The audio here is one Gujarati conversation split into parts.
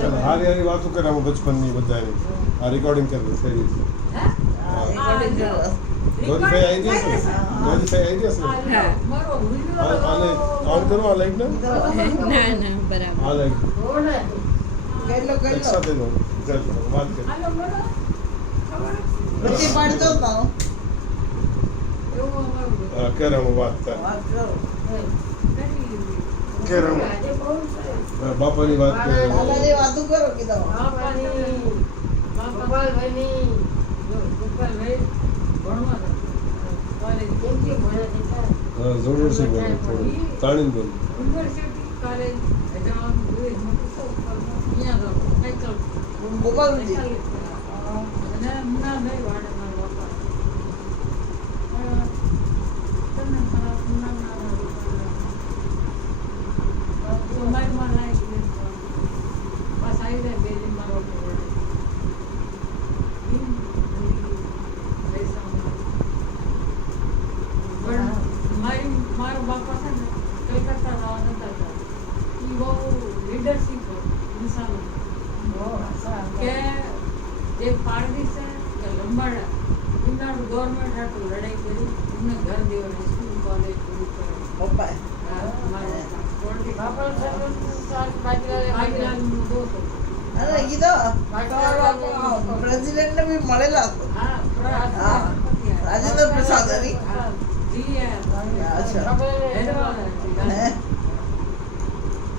હારી હારી વાતો કરે આમાં બચપનની બધાની આ રેકોર્ડિંગ કરી થઈ રહી છે ગોરીભાઈ આવી જશે ને ગોરીભાઈ આવી જશે ને આને ઓન કરો આ લાઈટ ને ના બરાબર આ લાઈટ એક સાથે નો વાત કરી કેરામાં વાત કરે બાપાની વાત કરે જરૂર છે બોલો થોડું તાણીને બોલો મારો બાપા છે ને કલકત્તા જવા નતા હતા એ બહુ લીડરશીપ ઇન્સાન કે જે પારડી છે કે લંબાડા એમનાનું ગવર્મેન્ટ હાટું લડાઈ કરી એમને ઘર દેવાની સ્કૂલ કોલેજ પૂરું કરે પપ્પા અરે કીધો પ્રેસિડેન્ટ ને બી મળેલા હતો રાજેન્દ્ર પ્રસાદ હરી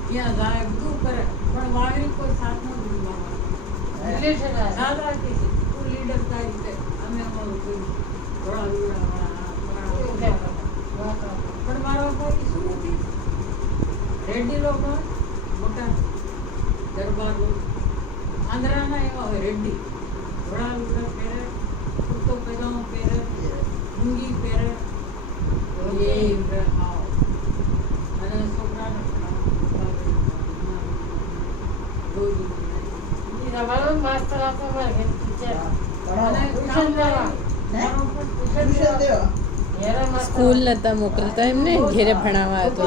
ત્યાં જાય બધું કરે પણ વાગરી કોઈ સાથ ન દીધું સાથ રાખી છે તું લીડર તારી રીતે અમે અમારું જોયું ઘોડા વીડા પણ મારા બાપા શું નથી રેડ્ડી લોકો મોટા દરબાર આંધ્રાના એવા હોય રેડ્ડી ઘોડા વીડા પહેરે કુર્તો પૈજામો પહેરે લુંગી પહેરે એ આવો અને છોકરાને સ્કૂલ નતા મોકલતા એમને ઘેરે ભણાવવા હતો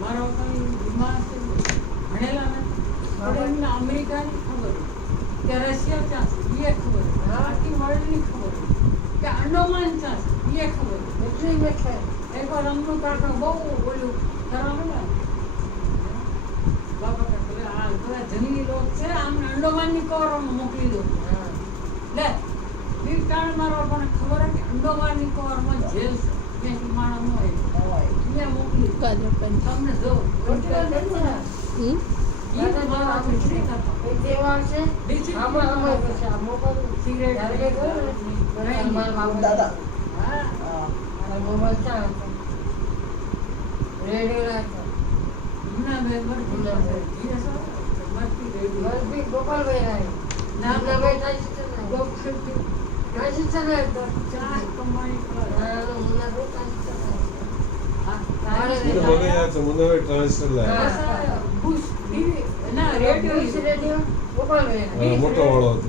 મારો કઈ દિમાગ ભણેલા નથી પણ એમને અમેરિકાની ખબર કે રશિયા ચાન્સ એ ખબર આખી વર્લ્ડની ખબર કે અંડોમાન ચાન્સ એ ખબર એકવાર અમનું કાકા બહુ બોલ્યું કરાવેલા બાપા કાકા આ બધા જંગલી લોક છે આમને અંડોમાનની કવરમાં મોકલી દો લે એ કારણ મારો પણ ખબર કે અંડોમાનની કવરમાં જેલ છે ત્યાંથી માણસ ન હોય ત્યાં મોકલી તમને જો મોટો વાળો હતો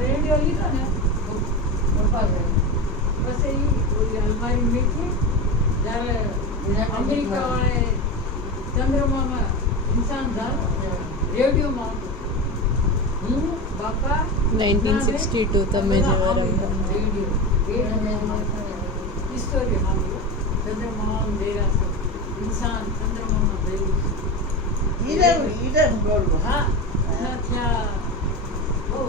રેડિયો લીધો ને પછી અલમારી મીઠી જ્યારે અમેરિકા વાળે ચંદ્રમામાં ઇન્સાન જાણ રેડિયોમાં હું બાપા 1962 તમે જેવા રંગા હિસ્ટોરી સાંભળ્યો ચંદ્રમામાં જઈ ઇન્સાન ચંદ્રમામાં જઈ ઈડન ગોળ હા ત્યાં બહુ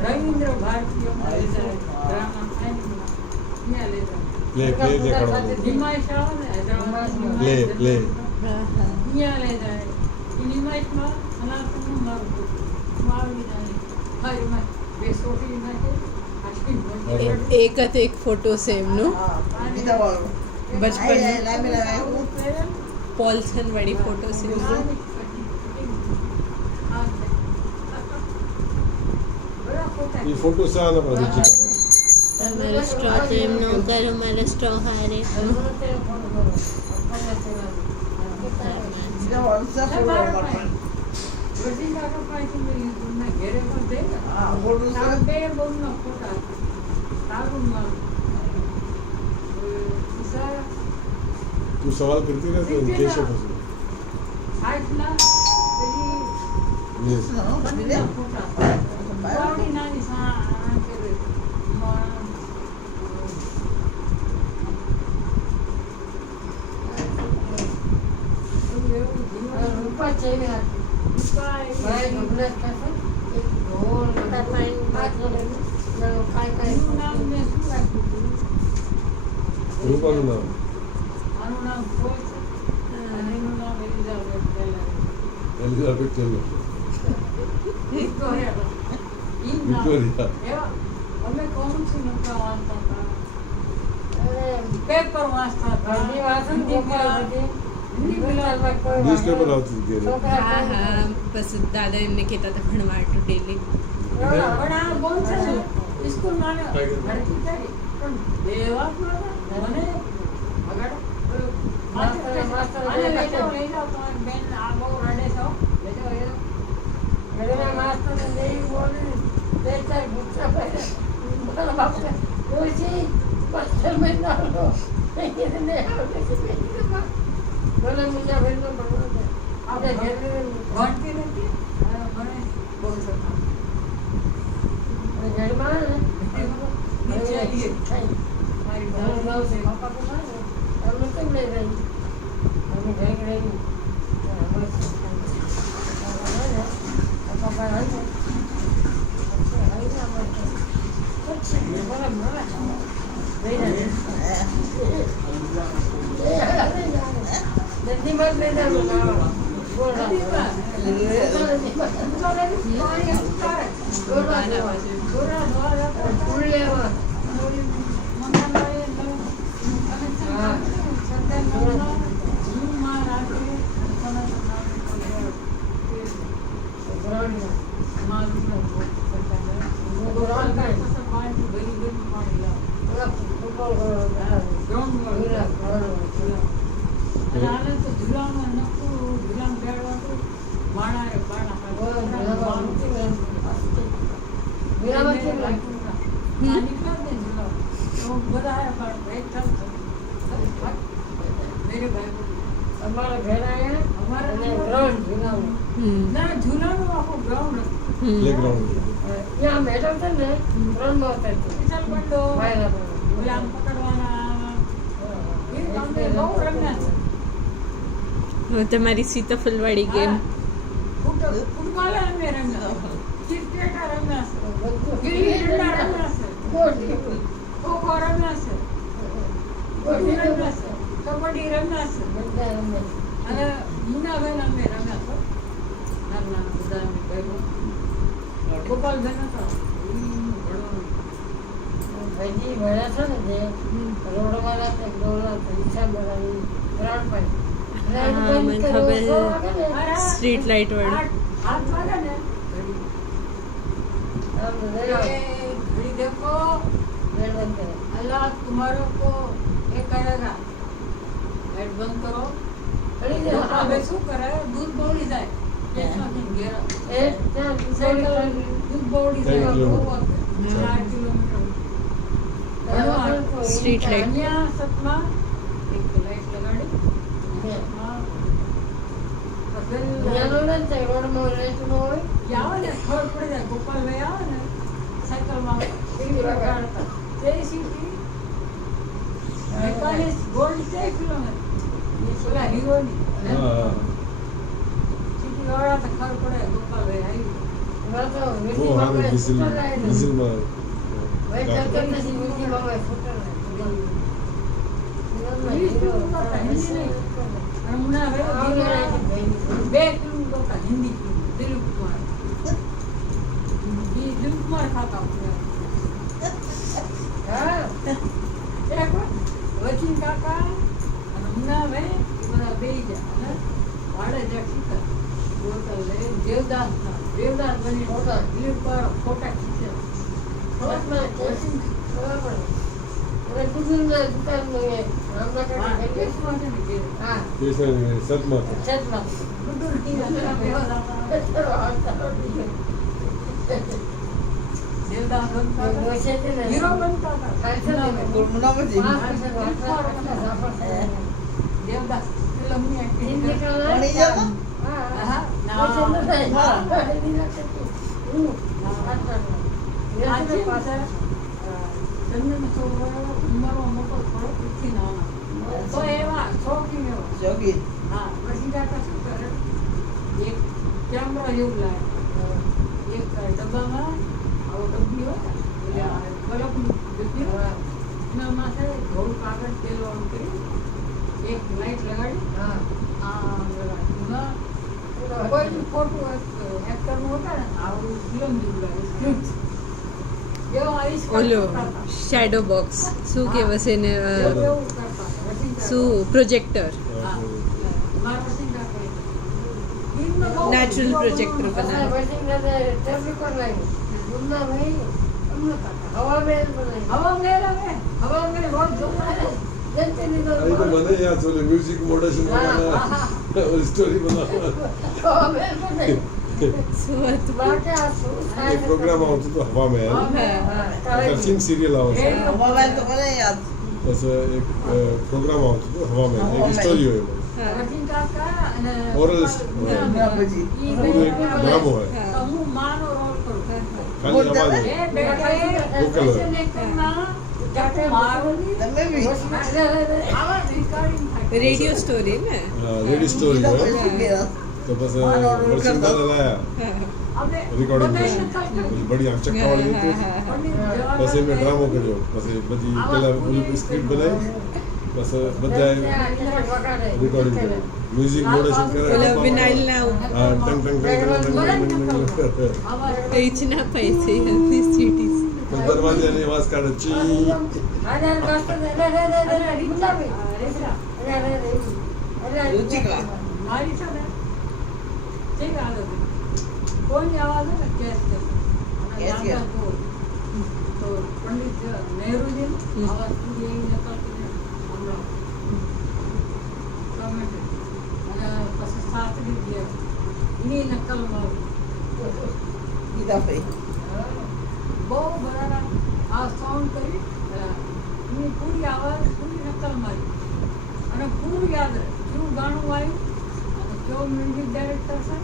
રવિન્દ્ર ભારતીય પ્લે દેખાડો નિમાઈશ આવે ને પ્લે અહીંયા લઈ જાય એ નિમાઈશમાં સનાતનનું મારું મારું હારી માં બે સોટી નાખે એક જ એક ફોટો છે એમનો બચપન પોલસન વાળી ફોટો છે એ ફોટો સારા પણ તમારો સ્ટ્રો તો એમ ન કરો મારો સ્ટ્રો હારે બીજો વંશા પૂરો કરવાનો. રોજિંદા કપાઈથી મેં લીધું ઘેરે પણ દે ને હા, ખોટું છે. તારા બે બહુના ફોટા તારું મારું તું સવાલ કરતી રહેતી ને કેશો પછી સાઈડના પેલી યસ બંનેના ફોટા આવડી નાની આ કરે રૂપા છે રૂપાનું નામ આનું નામ ફોજ છે અને એનું નામ Elizabeth Taylor Elizabeth Taylor Victoria ઈ નામ વિક્ટોરિયા એવા અમે કોણ છે નોકરા વાંચતા હતા પેપર વાંચતા હતા હિન્દી ન્યૂઝપેપર આવતી હતી ઘરે હા હા પછી દાદા એમને કહેતા હતા ભણવા હાટુ ડેલી પણ આ બોલ છે ને સ્કૂલ માં ભરતી થઈ પણ દેવા મને આગળ માસ્ટર લઈ જાઓ તમારી બેન આ બહુ રડે છો લઈ જાઓ ઘરે માસ્ટર લઈ બોલે બે ચાર ગુસ્સા પડે મારા બાપ કોઈ પથ્થર में डालो लेकिन नहीं आवड़े से बोले मुझे फिर तो बनवा दे आपने घर में भरती रहती મને બહુ સપના घर में नीचे आई हमारी गाँव से पापा को मारे हम लोग तक ले गए हम घर गए पापा आई जल्दी मत ले जाओ बोल रहा हमारा घर आया हमारा ग्राउंड झूलाऊं ना झूलाऊं आपको ग्राउंड પ્લેગ્રાઉન્ડ यहाँ मैडम थे ना ग्राउंड में होते थे चल बंदो गुलाम पकड़वाना ये काम में बहुत रंगना है હવે તમારી સીતાફળવાળી ગેમ फुटबॉल में रंगना क्रिकेट रंगना गिल्ली डंडा रंगना खो खो रंगना रंगना कबड्डी रंगना અને મુનાબેન અમે રમ્યા છો નાના બધા અમે ભેગો ગોપાલબેન હતા ભાઈજી ભણ્યા છે ને જે રોડવાળા તે ડોલા પૈસા બનાવી ગ્રાઉન્ડ પર હા મને ખબર સ્ટ્રીટ લાઇટ વાળું हाथ वाला ने घड़ी देखो अल्लाह तुम्हारों को ये करेगा लाइट बंद करो घड़ी देखो अबे शू करे दूध बोली जाए दूध बोली जाए 4 किलोमीटर स्ट्रीट लाइट અહીંયા સતમાં એક લાઈટ લગાડી આવે ને ખબર પડી જાય ગોપાલભાઈ આવે ને સાયકલમાં ગોલ્ડ 3 કિલોમીટર પેલા હીરોની સિટી વાળા તો ખબર પડે ગોપાલભાઈ બહુ સારું ડીઝલમાં हिंदी दिलीप कुमार खाता वचन काका मुन्ना भाई बड़ा बेज वाड़े जक्षिता बोतल ले देवदास बनी दिलीप फोटा खींचे સ્ટેશન સદમાં હીરો બનતા હતા. ગુરમુના પછી દેવદાસ ફિલ્મની એક્ટિંગ ભણી જતો જોગી એક કેમેરા જેવું લાગે એક ડબ્બામાં આવો ડબ્બી હોય બરફની ડબ્બી એના માથે થોડું કાગળ તેલવાનું કરી એક લાઈટ લગાડી કોઈ ખોટું એક્ટરનું હતા ને આવું ફિલ્મ જેવું લાગે એવો આવિષ્કાર ઓલો કરતા હતા. શેડો બોક્સ શું કહેવાય છે ને એવું કરતા હતા. વસીમ શું પ્રોજેક્ટર હા. મારા વસીમ કાકા ફિલ્મનો બહુ નેચરલ બહુ પ્રોજેક્ટર બધું બનાવે હવા મહેલ રોજ જોતા અહીં તો મને યાદ છે મ્યુઝિક મોડેશન સ્ટોરી બનાવવા શું હતું એક પ્રોગ્રામ આવતો હતો હવા મહેલ ફિલ્મ સિરિયલ આવે છે મોબાઈલ તો મને યાદ બસ એક પ્રોગ્રામ આવતો હતો હવા મહેલ એક સ્ટોરી હોય એમાં. હા. ઓરલ પછી પૂરું એક ડ્રામો હોય ખાલી અવાજ હોય. તમે બી રેડિયો સ્ટોરી ને રેડી સ્ટોરી બીજા હોય પછી ગયા તો બસ વર્ષિંગ દાદા લાયા રેકોર્ડિંગ બધી આમ ચક્કાવાળી હતી. પછી મેં ડ્રામો કર્યો પછી બધી પેલા ઓલી સ્ક્રિપ્ટ બનાવી બસ બધા રેકોર્ડિંગ કર્યું મ્યુઝિક મોડેશન ઓલા વિનાઇલ કરે ના ટંગ ટંગ ટંગ કઈ જ ના પૈસે હતી સિટીઝ દરવાજાની અવાજ કાઢે ચી રુચિકા મારી છે ને કેવી હાલત હતી કોઈની આવાજ ને કેસ કેસ કે? તો પંડિત નહેરુજી આવાજ પૂરી એવી નકલ કરીને હમણાં કમેન્ટ અને પછી સાતરી જે એની નકલમાં ગીતા ભાઈ બહુ બધા આ સાઉન્ડ કરી એની પૂરી આવાજ પૂરી નકલ મારી અને પૂરું યાદ રહે કેવું ગાણું આવ્યું અને કેવો મ્યુઝિક ડાયરેક્ટર છે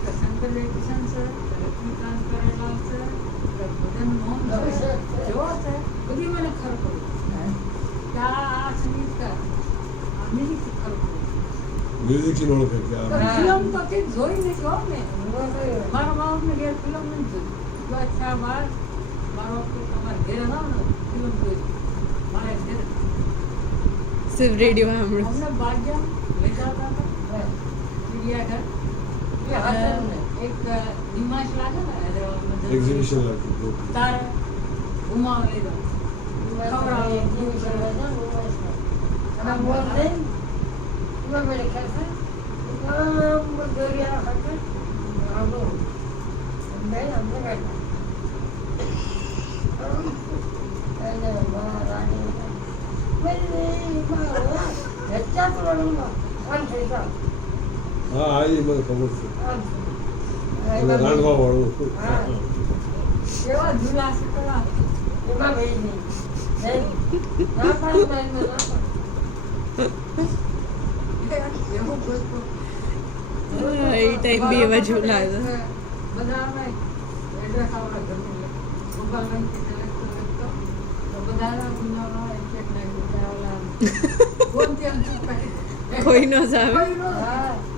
કે શંકર કિશન છે કે લક્ષ્મીકાંત કરેલા છે કે ભજન મોહન છે જેવો છે બધી મને ખબર પડી કે આ સંગીતકાર આ મ્યુઝિક ખબર પડી મ્યુઝિક ની ઓળખે કે આ ફિલ્મ તો કંઈક જોઈ નથી હો મેં મારા બાપને ઘેર ફિલ્મ નથી જોઈ તો અચ્છા બાર મારો તમારે ઘેર આવો ને ફિલ્મ જોઈ મારે ઘેર સિર્ફ રેડિયો સાંભળો અમને બાગ્યા લઈ જતા હતા ચિડિયાઘર એક નિમાશ લાગે ને હૈદરાબાદમાં એક્ઝિબિશન લાગતું હતું. તારે ઘુમાવા લઈ જાઓ હા આ ઈ મને ખબર છે અને રાંધવા વાળું કેવા ઝૂલા છે કેવા એવું કોઈ એ ટાઈમ બી એવા ઝૂલા હતા. બધા અમે એડ્રેસ આવડા ઘરનું ગૂગલ બેંક લખતો તો બધા ગુનાવા એક નાખી દીધા ઓલા કોણ ત્યાં ચૂપાય કોઈ ન જ આવે કોઈ નો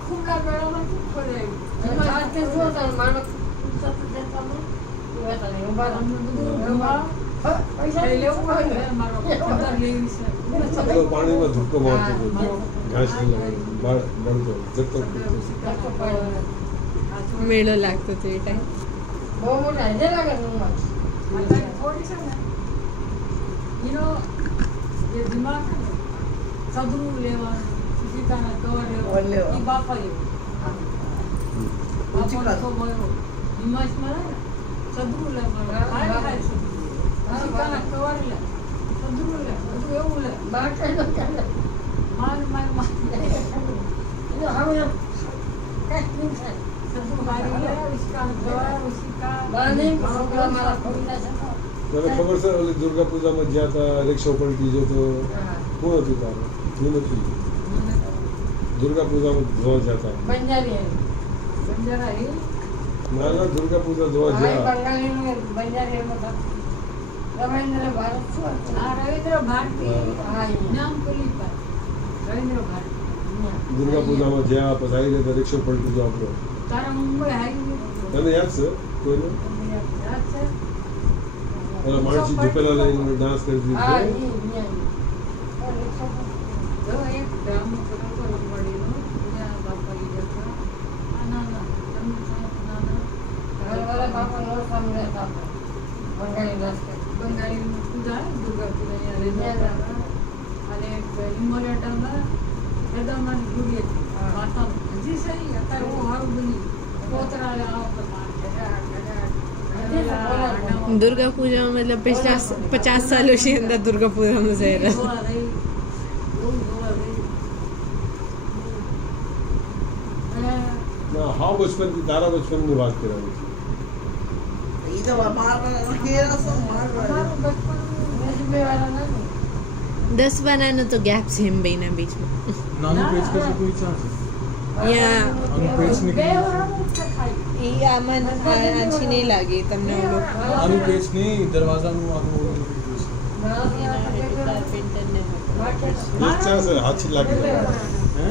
ખુલ્લા મેળામાં ચૂપ પડે એમાં સાથે શું થાય માણસ અમને બધું ગમા પૈસા લેવું હોય મારો પગાર લેવી છે પેલો પાણીમાં ધક્કો મારતો હતો ઘાસ બળતો જતો મેળો લાગતો હતો એ ટાઈમ થોડી છે ને એનો જે દિમાગ છે ને સદરું લેવાનું સીતાના કવર લેવાનું એ બાપા એવું બાપાનો સ્વભાવ એવો હિમાચમાં રહે ને સદરું લેવાનું સીતાના કવર લે સદરું લે એવું લે માર તને ખબર છે ઓલી દુર્ગા પૂજામાં જ્યાં તા રિક્ષા પલટી ગયો તો કોણ હતું તારે હું નથી દુર્ગા પૂજામાં જોવા જતા ના ના દુર્ગા પૂજા જોવા ગયા રવિન્દ્ર ભારતી નામ પોલીસ રવિન્દ્ર ભારતી દુર્ગા પૂજામાં જ્યાં પછી આવી રીતે રિક્ષા પલટી ગયો આપણો તારા મુંબઈ હાઈ તને યાદ છે કોઈને યાદ છે ઓલા માણસી ઝૂપેલા લઈને ડાન્સ કરી દીધો જો એક ડ્રામો કરાવતો રંગવાડીનો ત્યાં બાપા ઈ જતા આ નાના તમને નાના બંગાળી પૂજા દુર્ગા પૂજા અહીંયા રહેતા અને હિમાલયામાં હૃદયમાં ગુડી હતી માતા હજી સહી અત્યારે બહુ સારું બની કોતરા दुर्गा पूजा मतलब पिछला 50 सालों से अंदर दुर्गा पूजा में से रहा ના હા બચપન થી તારા બચપન ની વાત કરવાની છે ઈ તો મારા કેરા સો મારા 10 बनाना तो गैप से हम भाई ना बीच में नानू पेज का से कोई चांस या नानू पेज निकली ये आमन अच्छी नहीं लगी तुमने वो लोग नानू पेज नहीं दरवाजा નું આનું એક ચાન્સ હાથી લાગી જાય હે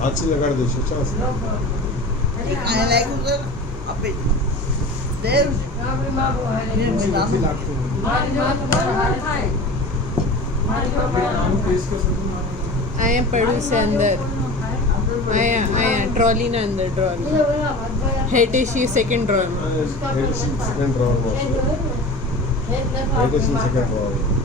હાથી લગાડી દઈશું ચાન્સ આય લાઈક ઉધર આપે દેર નથી લાગતું નાનू पेज का से आया पड़ू से अंदर आया ट्रॉली ना अंदर ट्रॉली हेटेशी सेकंड ड्रॉर में સેકન્ડ રાઉન્ડમાં સેકન્ડ રાઉન્ડ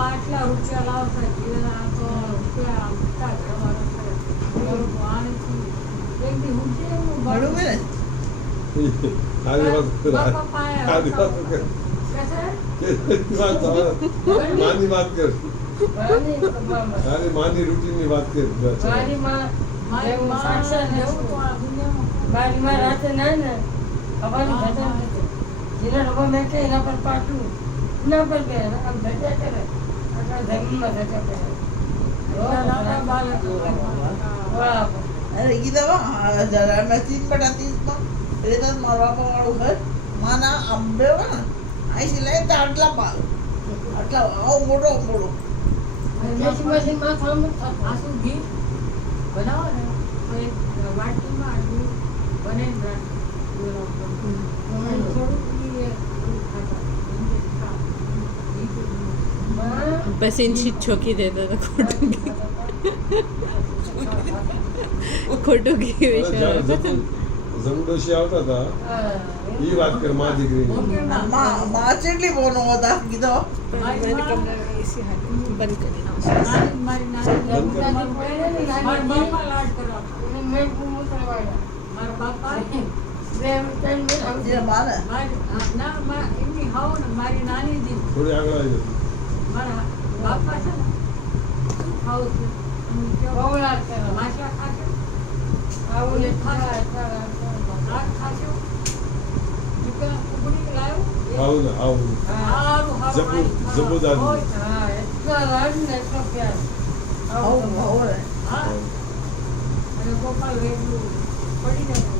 આટલા રૂપિયા લાવતા જીવન તો બડું મે આની વાત કર આની વાત કર માની વાત કર તારી માની રૂટીન ની વાત કર અરે ઈ દવા જરા મે 3/30 માં એટલે મારા બાપા વાળું ઘર માના અંબે હોય ને આઈ લઈ તો આટલા પાલ આટલા આવ મોટો મોટો આસુ ઘી બનાવો ને તો એક વાટકીમાં આટલું બને बस इन चीज छोकी देता था खोटू की विषय જમડોશી આવતા હતા ઈ વાત કર માં દીકરીની માં ચેટલી બોનો હતા કીધો मैंने कमरा में इसी हाल बंद कर देना જે માને મારી નાની થોડી આગળ આવી જતી મારા બાપા છે ને શું ખાવું છે માછલા ખાશે આવું શાક ખાશો ચિકન ઉગડી લાવ્યો આવું ને આવું જબુદાર આવું હવે અને ગોપાલ વેગલું પડી જાય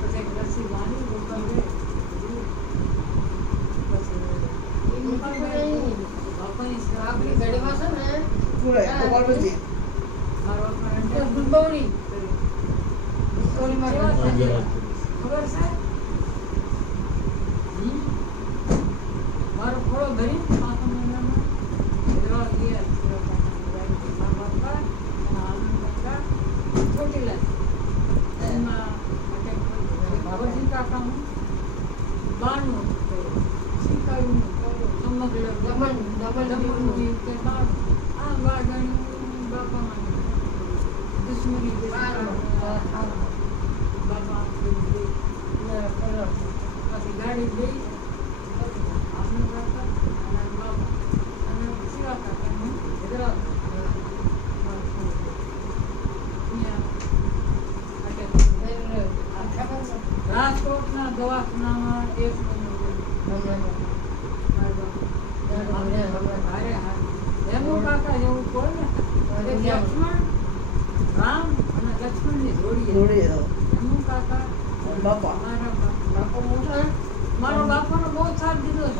પછી લસ્સી વાની ગોપાલ વે બાપાની આપણી ગળીમાં છે ને પૂરે કોલ બજી મારો ફ્રેન્ડ ગુલબોરી ખબર છે મારો થોડો ભરી માથા મહિનામાં એવા ગયા મારા બાપા અને આનંદ કાકા છોટી લાગી એમાં બાબાજી કાકાનું બારનું શીખાયું સમગ્ર દમણની કે બાપ આ વાગણ્યું બાપા મને દુશ્મની કે બાપા પછી ગાડી ગઈ આપણે કાકા અને બાપા અને શિવા કાકાનું ગુજરાત રાજકોટના દવાખાનામાં એક એમનું કાકા જેવું કોઈ ને લક્ષ્મણ રામ અને લક્ષ્મણની જોડી જોડી દો એમનું કાકા બાપા મારો બાપાનો બહુ સાથ દીધો છે.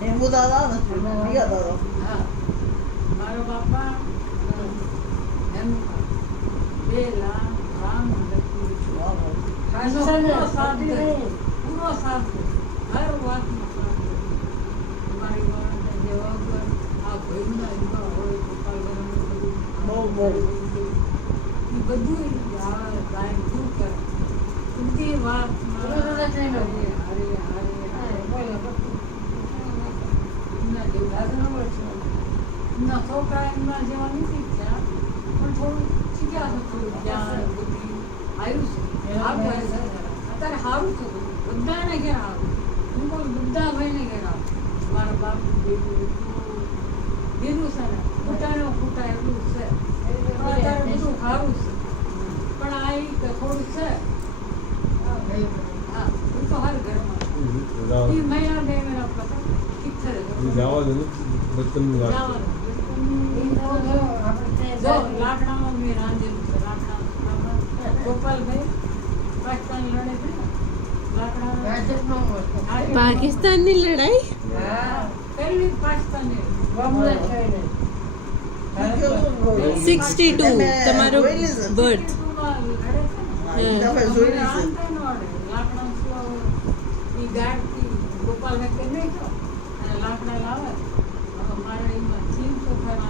હેમુ દાદા ને બીજા દાદા હા મારો બાપા એમનું કાકા બે રામ લક્ષ્મણ પૂરો સાથ દે પૂરો સાથ દે હર વાતમાં સાથ દે મારી વાત જેવા પર આ ભયના એવા હોય ગોપાલગરનું બધું એ બધું ગાય દૂર કરે બધી વાતમાં હારે એમના જેવું એમના છોકરા એમના જેવા નથી થયા પણ થોડું શીખ્યા છે થોડું જ્ઞાન બુદ્ધિ આવ્યું છે અત્યારે સારું છે બધું બધાને ઘેર આવું હું કોઈ બધા ભાઈને ઘેર આવું મારા બાપ દીધું છે ને ફૂટાનો ફૂટા એટલું છે પણ અત્યારે બધું સારું છે પણ આ કે થોડું છે હા હું તો હર ઘરમાં એ મહિના બે મહિના પછી ઠીક છે જવા દે બચપનની વાત જવાનું જો લાકડામાં મેં રાંધેલું છે લાકડા ગોપાલભાઈ પાકિસ્તાન લડે છે ને લાકડા પાકિસ્તાનની લડાઈ પહેલી પાકિસ્તાની 62 તમારો બર્થ લાકડા લાવે મારે એમાં ચીમ ચોખા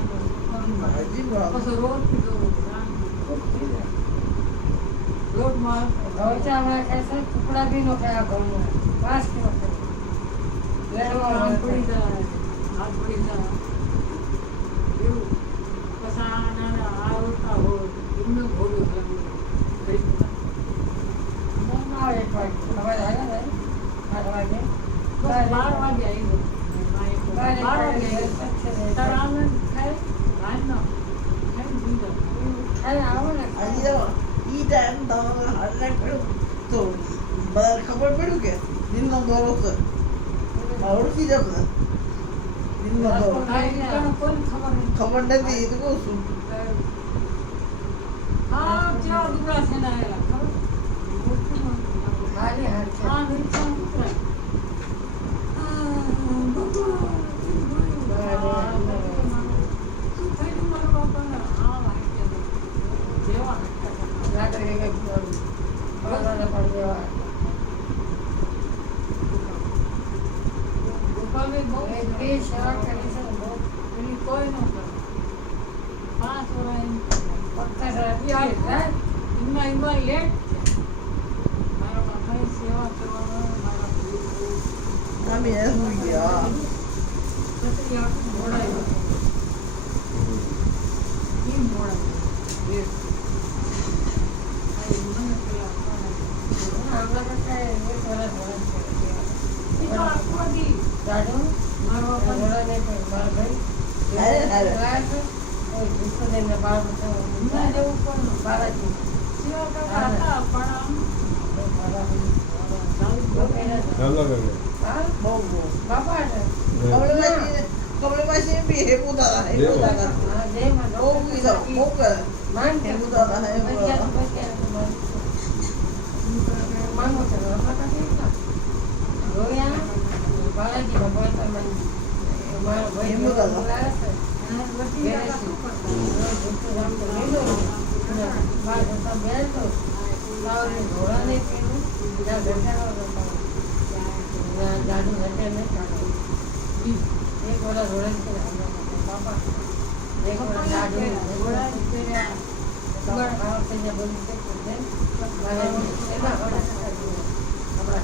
પછી રોજ રોડમાં ટુકડા બી નો કયા ઘઉં 5 કિલો પડી જાય હાથ પડી જાય એવું પછી આ નાના આ રોટા હોય એમને ભોગવ્યું બસ 12 વાગે આવી 12 વાગે તાર આનંદ થાય રાતનો ખાઈ દીધો હજી તો ઈ ટાઈમ તમારે હાલને પડ્યું તો બધા ખબર પડ્યું કે દિલનો દોરો છે ઓળખી જાય બધા દિલનો દોરો કોઈ ખબર નહીં ખબર નથી એ તો કહું છું હા કેવા દુબળા છે ને આયેલા ખબર હા નીચા ઉતરાય શું થયું મારા બાપાને હા ભાઈ જેવા ગોપાલભાઈ બહુ એની કોઈ ન કરે 5 વર્ષ એમાં લેટ મારા બાપાની સેવા કરવામાં મારા આમી એ સુઈ ગયા પછી આખું મોડાયું એ મોડાયું લેટ મને પેલા એ તો આખો દી મારો બાપા ના જવું પણ સેવા કરતા હતા પણ ચાલો કરે બહુ બહુ કમલેમાસી બી હેમુ દાદા બહુ કીધો બહુ કરે હેમુ દાદા હેમુ દાદા હેમુ દાદા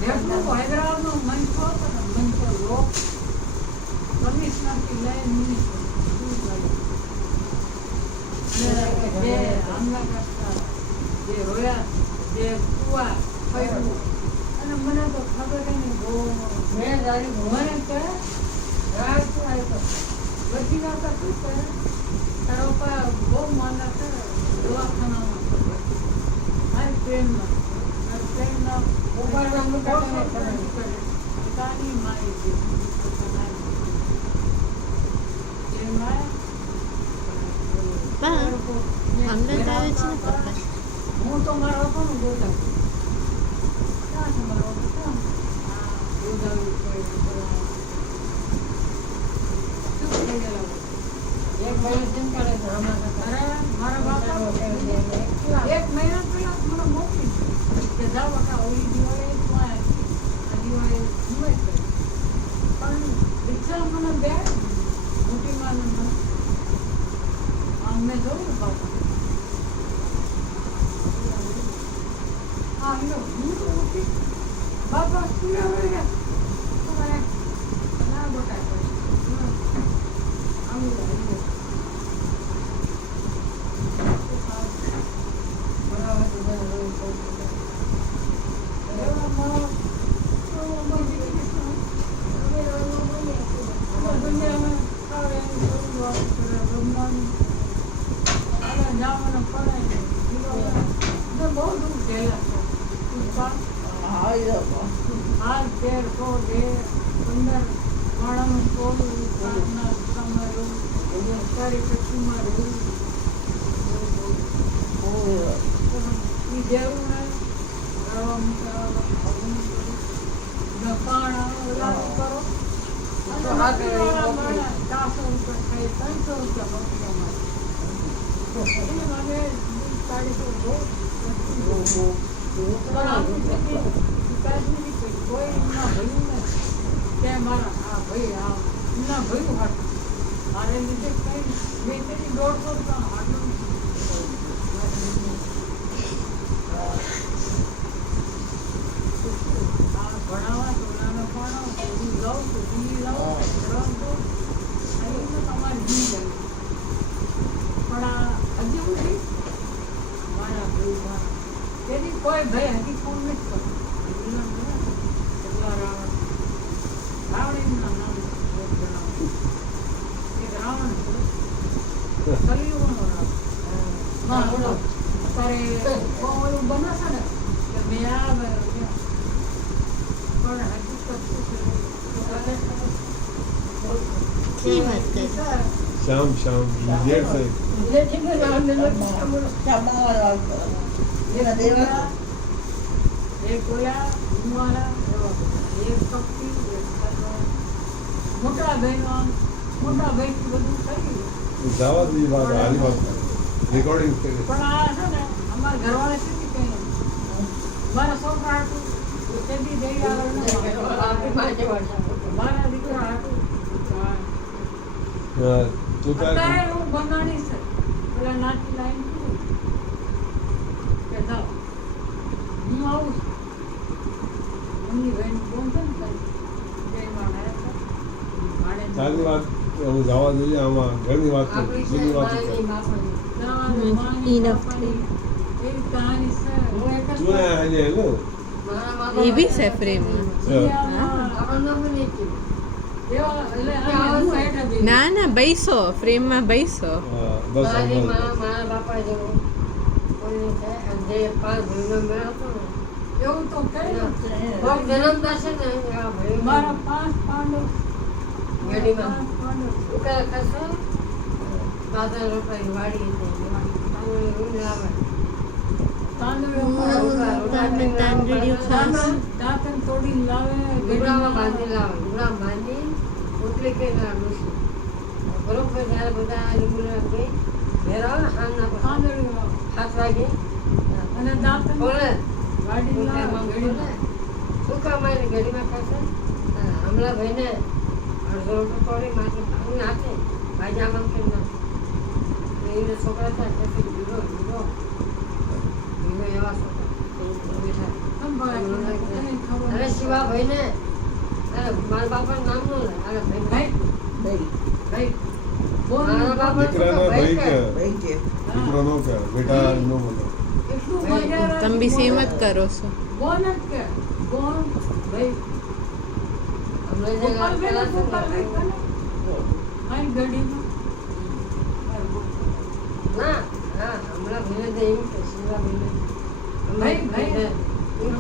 જેટલું હૈદરાબાદનો મંચો હતો ને, મંચો લોક કમિશનરથી લઈ મિનિસ્ટર જે આમલા કરતા, જે રોયા, જે કુવા ફર્યું, અને મને તો ખબર નહીં બહુ મને કે બધી વાત શું કરે તારા પપ્પા બહુ માંદા છે દવાખાનામાં મારી ટ્રેનમાં પોતાની મારી અમદાવાદ આવે છે ને પપ્પા. હું તો મારા પપ્પાનું ગોતા ક્યાં છે મારા પપ્પા? ગોદાવરી શું થઈ ગયેલા? અરે મારા બાપા 1 મહિના પહેલા મને મોકલી કે જાઓ કાકા ઓલી દિવાળી તું આ દિવાળી હું જ પણ રિક્ષા મને બે મોટી માં આમ મેં જોયું બાપા હા હું તો મોટી બાપા શું આવી ગયા ના બોટા હાલ 13 15 માણસનું ટોળું પ્રાર્થના સમારોહ સરકારી કચેરીમાં રહેવું એ જેવું ને રવા મૂકાવા નકાણા કરો 400 રૂપિયા થાય 300 રૂપિયા કોઈ ના ભયું ને કે મારા હા ભાઈ આ ના ભયું હાટ મારે લીધે કઈ મેં તેની 150 રૂપિયા હાટું ભણાવવા ટોલાનો ભણાવો હું લઉં તો દિલ્હી લાવું રમ દો તમારી જી જાય પણ આ હજી સુધી મારા ભાઈ તેની કોઈ ભાઈ હજી ફોન નથી કરતો રાવણીના નામ એક રાવણ કલિયુગનો રાવણ અત્યારે ઓલું બનાશે ને કે મેં આ પણ હકીકત શી વાત કરે? शाम जेठ से એક ગોયા ઉમારા એક પક્ષી મોટા ભાઈથી બધું કર્યું दावत की बात आ रही बात रिकॉर्डिंग પણ આ છે ને અમારા ઘરવાળા શું કે મારા છોકરા હતું તેથી જઈ આગળ મારા દીકરા હતું तू અત્યારે હું બનાવી છે પેલા નાથી લાઈન કે જાઓ હું આવું છું મમ્મી બહેન ફોન છે ને જય માણા સારી વાત હું જવા જોઈએ આમાં ઘણી વાત જૂની વાત એવી કહાની છે જૂના હે લો એ બી છે ફ્રેમમાં. ના ના બૈસો ફ્રેમમાં બૈસો. બસ મારા બાપા જેવું કોઈ છે જે 5 મહિનો મેળો હતો ને એવું તો કર્યું કોક જન્મતા છે ને એવા ભાઈ મારા 5 પાંડવ ગાડીમાં પાંડવ શું કરે ખસો બાદલ રોટલી વાડી હતી રૂમ લાવે દાંતણ તોડી લાવે ગુગડામાં બાંધી લાવે ગુગડામાં બાંધી ઉતરી કે ડૂસી બરોબર જ્યારે બધા લીંબુના ગઈ ભેરા હાલના પાંદડી 7 વાગે અને દાંતણ બોલે વાડી લાવે શું કામ આવી ગાડીમાં ખસે હમણાં ભાઈને અડધો રોટલો તોડી માથે પાણી નાખે ભાજામાં કે ના એ એને છોકરા થાય પછી જુદો એવા છોકરા બેઠા અરે શિવાભાઈ ને અરે મારા બાપાનું નામ નો લે અરે ભાઈ ભાઈ ભાઈ મારા બાપા દીકરાના ભાઈ કે ભાઈ કે દીકરો નો કે બેટા નો બોલો એટલું મજા તમે બી સેમ જ કરો છો બોન જ કે બોન ભાઈ અમને જે ગોપાલભાઈ પેલા ગોપાલભાઈ કોને? મારી ગાડીમાં ના હા હમણાં ભીને તો એવું કે શિવાભાઈને ભાઈ ભાઈ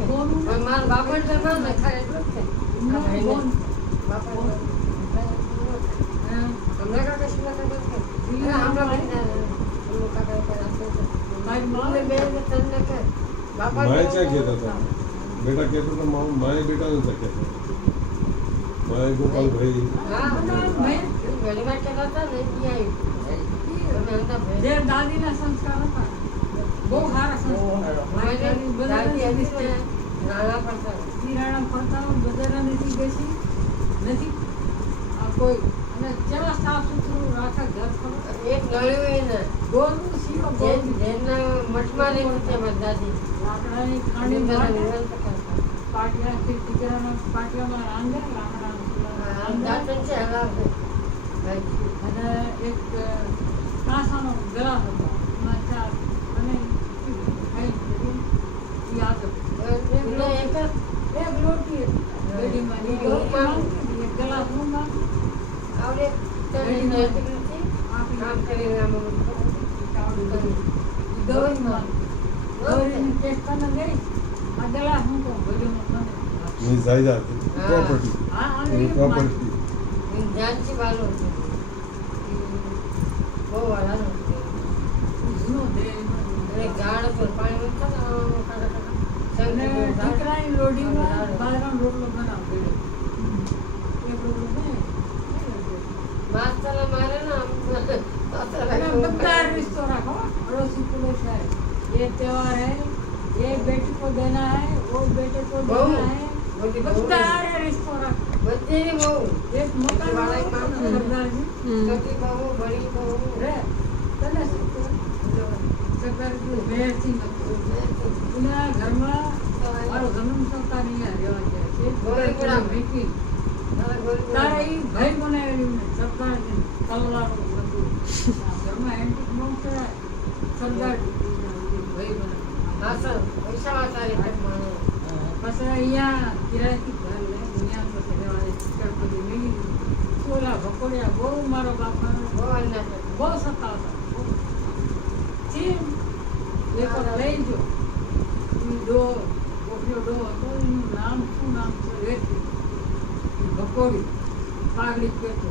બોન પણ મારા બાપા તો ના લખાય એટલું જ છે આ ભાઈને બોન બાપા હમણાં કાકા શિવા કાકા કે હમણાં ભાઈને કાકા આપે છે મારી મારે માને બે ને તમને કે બાપા માએ ક્યાં કહેતા હતા બેટા કહેતો તો માએ બેટા ને કહેતા માએ ગોપાલભાઈ હા ભાઈ ગલીમાં કહેતા હતા ને એ આવ્યું જે દાદીના સંસ્કાર હતા બહુ સારા સંસ્કાર મારી દાદી બધા નાના પડતા કિરાણા ફરતા બજારા નથી બેસી નથી આ કોઈ અને કેવા સાફ સુથરું રાખે ઘર ખબર એક નળ્યું એને ગોળનું સીઓ ગોળનું જેના મઠમાં નહીં છે બધાથી લાકડાની ખાંડી માટે પાટિયા કે ટીકરાના પાટિયામાં રાંધે લાકડાનું દાંતણ છે હલાવે અને એક કાંસાનો ગ્લાસ હતો એમાં ચા અને ખાઈ યાદ એક રોટી બેડીમાં એક ગ્લાસ રૂમમાં આવડે કામ કરીને ગૌરીમાં ગૌરીને ટેસ્ટ કરીને ગઈ આ ગ્લાસ હું કહું બેડીમાં ની જાયદાદ પ્રોપર્ટી હા એની પ્રોપર્ટી જાનથી વાલો છે બહુ વાળાનો છે જૂનો દે અને ગાળ પર પાણી મૂકતા અને ઠીકરાની લોડીમાં બાજરાનો રોટલો બનાવો એક રોટલો બનાવે માસ્તર મારે ને અને બધા रिश्तो रखो अड़ोसी पड़ोस है ये त्योहार है ये बेटी को देना है वो बेटे को देना है બધા रिश्तो रखो બધી બહુ एक मकान वाला सरदार जी छोटी બહુ બડી બહુ रे तने सरदार जी बेर सिंह उना घर में મારો જન્મ થતા નહીં રહેવા છે ગોળી ગોળા મીઠી ગોળી તારે ઈ ભાઈ બનાવેલી ને સરદાર જી તલવારો બધું ઘરમાં એન્ટિક બહુ કરાય સરદાર ભાઈ બનાવે હા સર પૈસા વાતારી માણે પછી અહીંયા કિરાયથી ઘર લે દુનિયા પર રહેવાની ચડપતિ મેલી ચોલા ભકોડિયા બહુ મારો બાપાનો બહુ અન્ના બહુ સતાવતા ચીન લેકર લઈ જો ઈ ડો ઓફ્યો ડો હતો એનું નામ શું નામ છે રેતી ભકોડી પાઘડી પહેરતો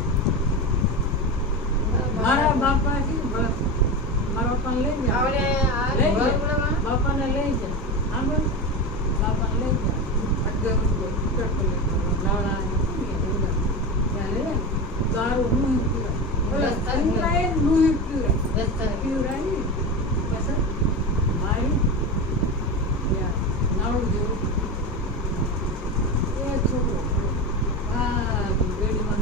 મારા બાપા છે બસ મારા બાપાને લઈ ગયા આવડે આ લઈ ઘર ગયા બનાવવા બાપાને લઈ ગયા હા બોલ બાપાને લઈ ગયા 11 રૂપિયા ટિકટ પર લઈ ગયા નાળા ત્યાં લે દારૂ હું પીવા પીવરાય નું પીવરાય રસ્તા પીવરાય પછી મારી યા નાળું જેવું એ છોકરો આ બેડીમાં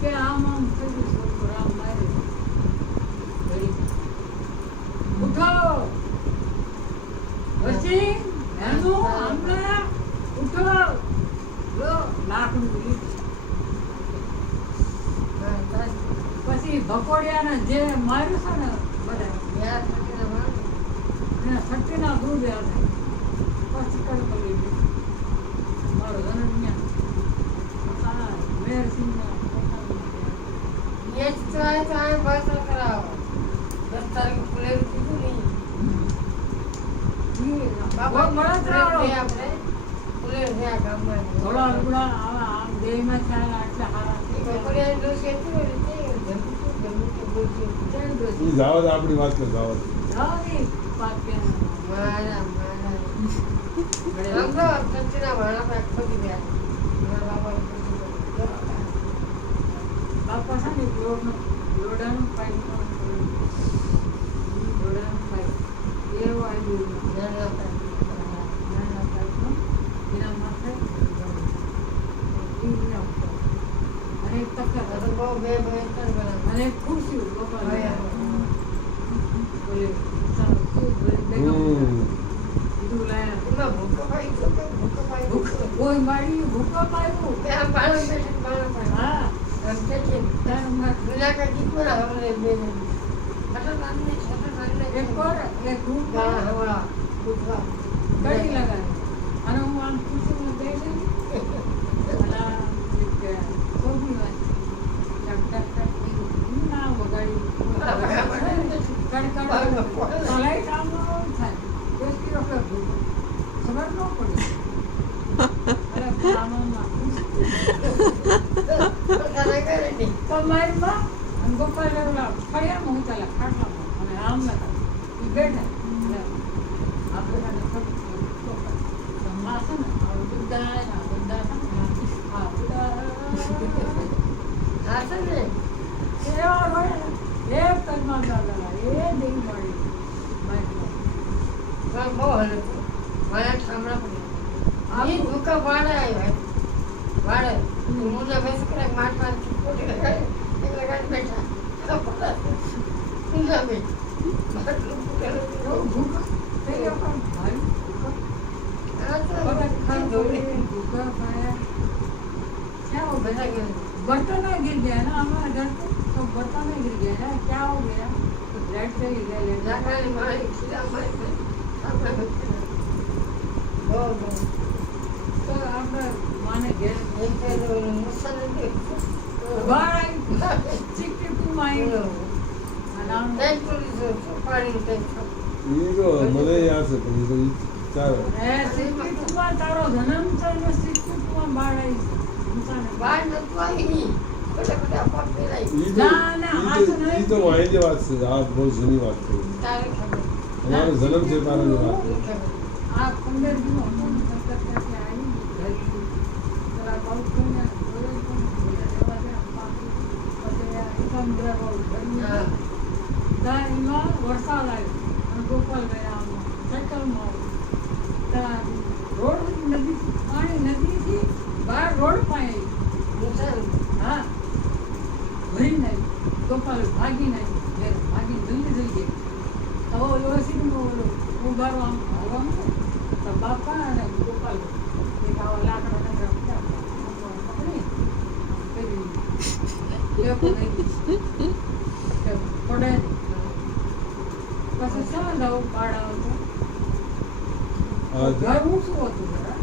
કે આમ થઈ ગયું છોકરો આમ મારે બેડી ઉઠો પછી એનું હમણાં ઉઠો લો લાકડું લીધું પછી ભકોડિયાને જે માર્યું છે ને બધા યાર થકી ના એને ફટકીના દૂધ આવે પછી કડક લીધું મારો જન્મ મેરસિંહના ये चाहे चाहे बस कराओ 10 तारीख खुले कીધું નહીં બાબા બળતરા આપણે ખુલે ગયા ગામમાં થોડા લુગડા આમ દેહમાં થાય આટલા હારા કોકરિયા દોષ કેતી હોય તે જમતું કે બોલતી ઈ જાવ દે આપણી વાત કર જાવ દે. જાવી પાક કે મારા રંગો કંચના વાળા પર ખોટી ગયા મારા બાબા બાપા છે ને લોડાનું પાઇપ લોડાનું પાઇપ એવો આવ્યું નાના પાઇપનો એના માથે ઈના ઉપર અને એક તકર તો બહુ બે ભયંકર બના અને ખુરશી બાપા ઓલે સારું શું બેગમ કીધું લાયા એમાં ભૂકો પાડી તો કે ભૂકો પાડી ભૂખ કોઈ મારી ભૂકો પાડ્યું ત્યાં પાડો બેઠે પાડો પાડો હા એમ કે છે તાર માં મુલાકાત દીકરા હવે બે અટલ નામને એક કોર એક હું ગા હવા બુધવા કડી લગાય અને હું આમ ખુશી બેઠી અલા એક કોબી વાત ટક ટક ટક કીધું ના વગાડી કડ સલાઈ કામ ન થાય બેસી વખત ખબર ન પડી અરે બ્રાહ્મણમાં કરે કરે ની તમારી માં અને ગોપાલ રેવલા ફળિયામાં હું ચાલે ખાટલામાં અને આમ નતા એ બેઠા આપણે કાંઈ માસે ને આ બધા છે હા છે ને એવા હોય ને એક કલમાં દાદા એ દેવી મળી પણ બહુ હલે મારા ઠામડા પડી આ ભૂકા વાળે આવ્યા વાળે મુના બેસ કરે માટલા પોટી લગાડે એક લગાડી બેઠા મુના બે માટલું પૂટેલું ભૂખ થઈ ગયો પણ ભાઈ આ તો બધા ખાઈ દોડી ભૂખા ખાયા क्या हो બધા गया ગયું बर्तन में गिर गया ना हमारे घर पे तो बर्तन में गिर गया ना क्या हो गया तो ब्लड से ही ले लेना લાકડાની મારી ખીલા મારી સામે બેઠા બહુ બહુ तो अब माने घेर એક તો મુસલ નથી बाहर आई चिक चिक टू माइंड अनाउंस ટેન્ક પોલીસ પાણી ટેન્ક એ તો મને યાદ છે પણ એ તો ઈ ચાલે ए चिक चिक टू तारो जन्म से ने चिक चिक टू बाहर आई इंसान બહાર નતું આવી બધા બધા પગ પેલાઈ ઈ તો ના, ના, આ તો નહીં. ઈ તો વાયલી વાત છે આ બહુ જૂની વાત છે તારે ખબર અમારો જન્મ છે તારાની વાત છે. आप 15 दिन हो गए संकट करके आई घर जरा बहुत कोने बोले तो बोले दवा दे अम्मा पते एकदम बुरा हो હા ता इमा वर्षा लागे और गोपाल गया साइकिल में ता रोड नदी पानी नदी थी बाहर रोड पाए મુસલ हाँ भरी नहीं गोपाल भागी नहीं फिर भागी जल्दी जल्दी तो वो लोसी में वो बार हम तो बापा ने गोपाल एक आवा लाकड़ा ने रखा पकड़ी फिर ले को गई पड़े પછી શું લાવું પાડા આ ઘર હું શું હતું જરા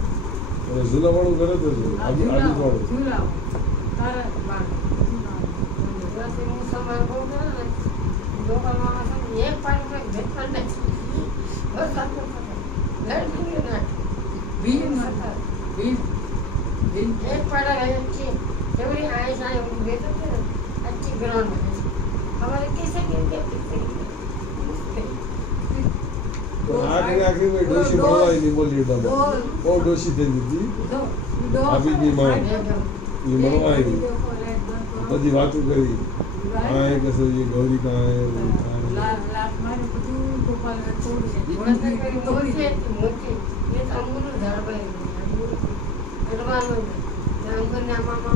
ઝુલાવાળું ઘર જ હતું આદિવાળું ઝુલાવું તારા બાર બસ હું સમાર બહુ કરે ને લોકોમાં એક પાણી પર ભેટમાં નથી બસ આટલું કરે લડકી ના ભીમ ભીમ ભીમ એક પાડા રહે છે જેવડી આય સાય હું બેઠો છે ને अच्छी ग्राउंड है हमारे कैसे गिर આખરી મેં ડોશી ભણવાય નહીં બોલી તમે બહુ ડોશી થઈ દીધી આપી દી માં એ મળવાય નહીં બધી વાતો કરી આ એ કહેશે એ ગૌરી કાં હે वो कहाँ है। लात मारे બધું ગોપાલ मोटी मोटी ये तो अंगूर झाड़ पे अडवानो अंगूर ने मामा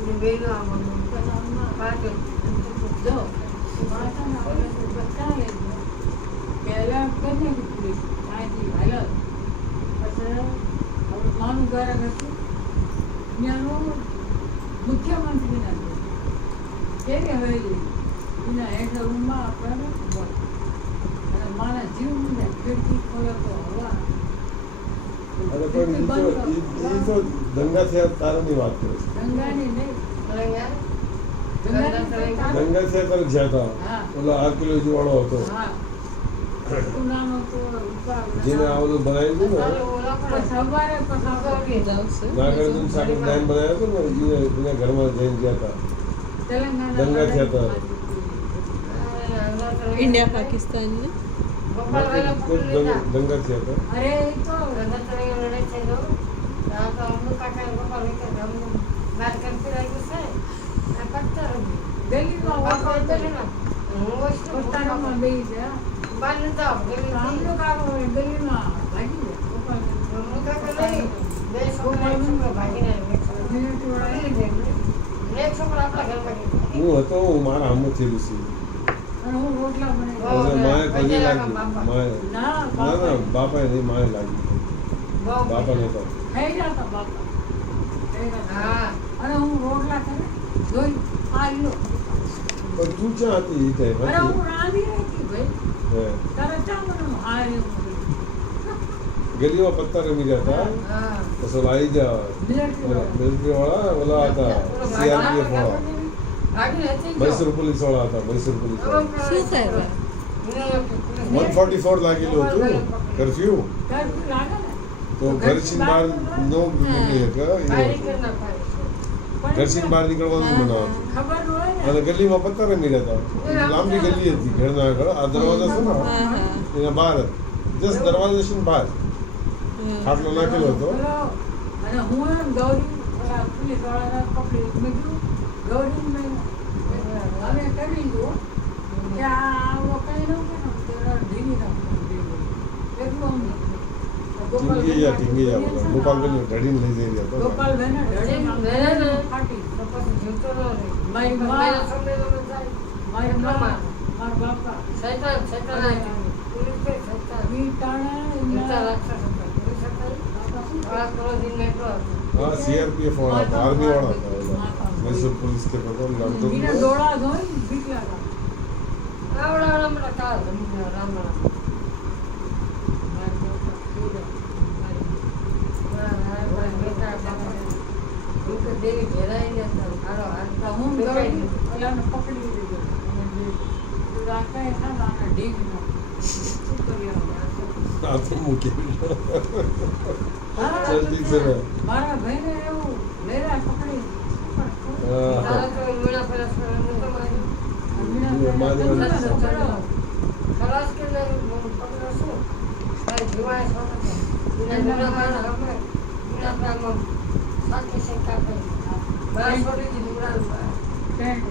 ने बेलो मामा पाके જો માતાના આપણે બચ્ચા લે પહેલા કને પુલિસ આઈથી હાલો પછી આપણે માનું ઘર હતું ત્યાંનો મુખ્યમંત્રી ના કેવી હવેલી એના એક રૂમમાં આપણે અને મારા જીવને ખિડકી ખોલે તો હવા અરે પણ ઈ તો દંગા થયા તારાની વાત કરે છે ગંગાની નહીં अरे यार ગંગાની દંગા થયા તારે જ્યાં હતા ઓલો આર્કિયોલોજી વાળો હતો હા પુનાનો તો ઉપર જેને આ બધું બનાવ્યું હતું सारे ને ओला पर સવારે પછી નાગાર્જુન સાગર ડેમ બનાવ્યો હતો ને એના ઘરમાં જઈને ગયા હતા તેલંગાણા દંગા થયા હતા इंडिया पाकिस्तान में गोपाल वाला पकड़ लेता દંગા થયા હતા અરે એ તો अगर तरह लड़ाई थे तो हम लोग का क्या गोपाल लेकर हम लोग बात करते रहे गुस्से मैं पत्थर ગલીમાં बाप વાપરતો इधर है ना वो इसको પોતાનામાં બેસી જાય बांध दो આમ हम લોકો આવે ગલીમાં ભાગી જાય ગોપાલ लोग का नहीं मैं गोपाल को भागी नहीं મિનિટ વાળા एक छोकरा अपना घर में હું હતો હું મારા હામું થયેલું છે અને હું રોટલા બનાવી બહુ પછી માએ પગે પગે લાગી બાપા. માએ ના ના બાપાએ નહીં માએ લાગી બહુ બાપાને તો થઈ જતા બાપા થઈ જતા. હા અને હું રોટલા કરે જોઈ આ લ્યો પણ તું ક્યાં હતી એ ટાઈમ અરે હું રાંધી રહી હતી ભાઈ હે. તારે ચા બનાવું આ રહ્યું ગલીમાં પત્તા રમી રહ્યા હતા હા પછી ઓલા આવી ગયા મિલિટરી વાળા ઓલા હતા સીઆરપીએફ વાળા ભાગી હતી જો. મૈસૂર પોલીસ વાળા હતા મૈસૂર પોલીસ વાળા શું કરવા? 144 લાગેલું હતું કર્ફ્યુ કર્ફ્યુ લાગે ને તો ઘરથી બહાર નો નીકળી શકે ઘરથી બહાર નીકળવાનું મનાવતું ખબર ન હોય ને અને ગલીમાં પત્તા રમી રહ્યા હતા લાંબી ગલી હતી ઘરના આગળ આ દરવાજા છે ને હા હા એના બહાર જસ્ટ દરવાજા છે ને બહાર ખાટલો નાખેલો હતો બોલો, અને હું એમ ગૌરી ઓલા પોલીસ વાળાને પકડી મેં કીધું ગૌરી મેં હવે કરી દો કે આવો કઈ ન કરો તેના ઢીલી નાખો એટલું ટીંગી જા બોલો ગોપાલભાઈ ઢડીને લઈ જઈ રહ્યા હતા ગોપાલભાઈને ઢળીને ફાટી મારી મા મારી મા મારા બાપા ઈ ટાણે એમના હા સીઆરપીએફ વાળા હતા આર્મી વાળા હતા ઓલા. મૈસૂર પોલીસ કે પકડ નામ તો બીના ડોળા જોઈ બીક લાગે દેવી ઘેરાઈને હું ગૌરી ઓલાને પકડી લીધો અને બે રાખે ખાના અને ઢીંગ નાખો. શું કરીએ હવે? આ તો મૂકી હા, ચાલ ઠીક છે ને મારા ભાઈને એવું લેરા પકડી હા ખલાસ કે પકડો શું તારી જીવાય સાથે શંકા કરી બસ છોડી દીધી ટેન્ટ